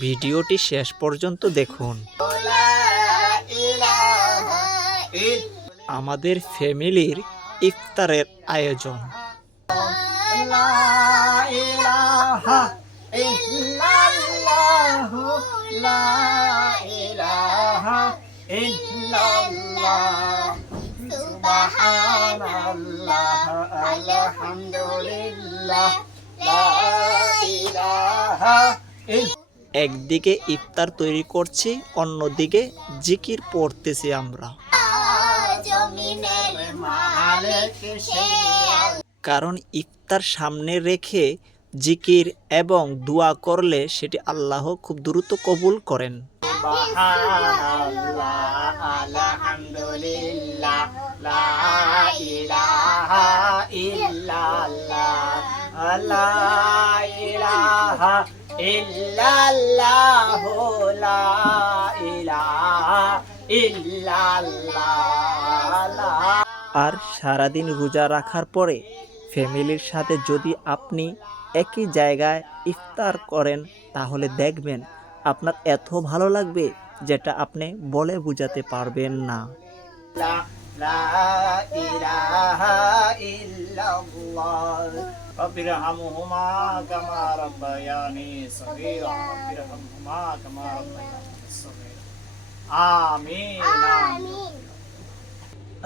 ভিডিওটি শেষ পর্যন্ত দেখুন। আমাদের ফ্যামিলির ইফতারের আয়োজন। একদিকে ইফতার তৈরি করছি, অন্যদিকে জিকির পড়তেছি আমরা। কারণ ইফতার সামনে রেখে জিকির এবং দোয়া করলে সেটি আল্লাহ খুব দ্রুত কবুল করেন। আর সারাদিন রোজা রাখার পরে ফ্যামিলির সাথে যদি আপনি একই জায়গায় ইফতার করেন তাহলে দেখবেন আপনার এত ভালো লাগবে যেটা আপনি বলে বোঝাতে পারবেন না।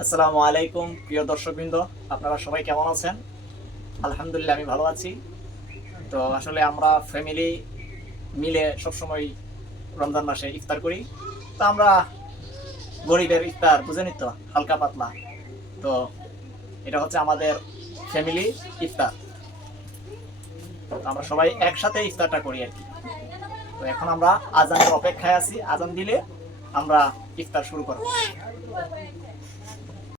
আসসালামু আলাইকুম প্রিয় দর্শকবৃন্দ, আপনারা সবাই কেমন আছেন? আলহামদুলিল্লাহ আমি ভালো আছি। তো আসলে আমরা ফ্যামিলি মিলে সবসময় রমজান মাসে ইফতার করি। তো আমরা গরিবের ইফতার বুঝেনি তো, হালকা পাতলা। তো এটা হচ্ছে আমাদের ফ্যামিলি ইফতার। আমরা সবাই একসাথে ইফতারটা করি আর কি। তো এখন আমরা আজানের অপেক্ষায় আছি, আজান দিলে আমরা ইফতার শুরু করব।